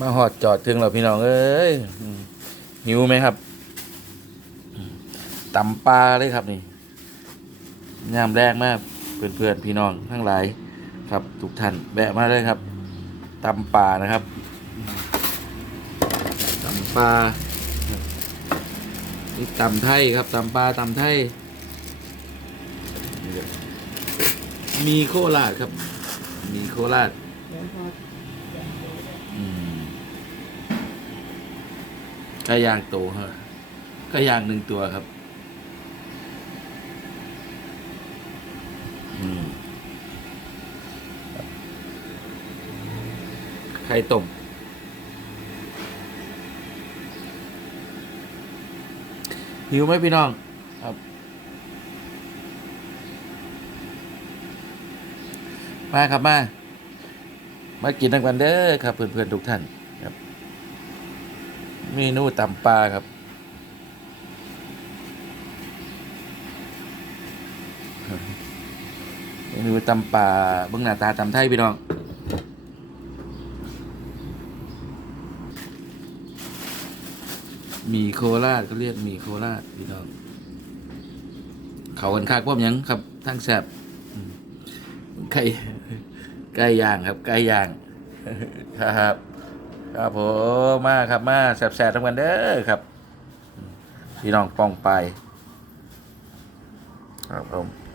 มาหอดจอดถึงเราพี่น้องเอ้ยอืมหิวไหมครับอืมตำปลาเลยครับนี่ยามแรกมากเพื่อนเพื่อนๆพี่น้องทั้งหลายครับ ทุกท่านแวะมาเลยครับตำปลานะครับตำปลานี่ตำไทยครับตำปลาตำไทยมีโคราชครับ มีโคราชอืม ไก่ย่างโตฮะไก่ย่างหนึ่งตัวครับอืมไข่ต้มหิวไหมพี่น้องครับ มาครับมา มากินทั้งวันเด้อครับเพื่อนๆทุกท่าน เมนูตำปลาครับ เมนูตำปลาเบื้องหน้าตาตำไทยพี่น้องมีโคราชก็เรียกมีโคราชพี่น้องเขากันคากพวกยังครับทั้งแสบไก่ไก่ย่างครับไก่ย่างครับ ครับผมมาครับมาแสบๆทั้งวันเด้อครับ พี่น้องป้องไป ครับผม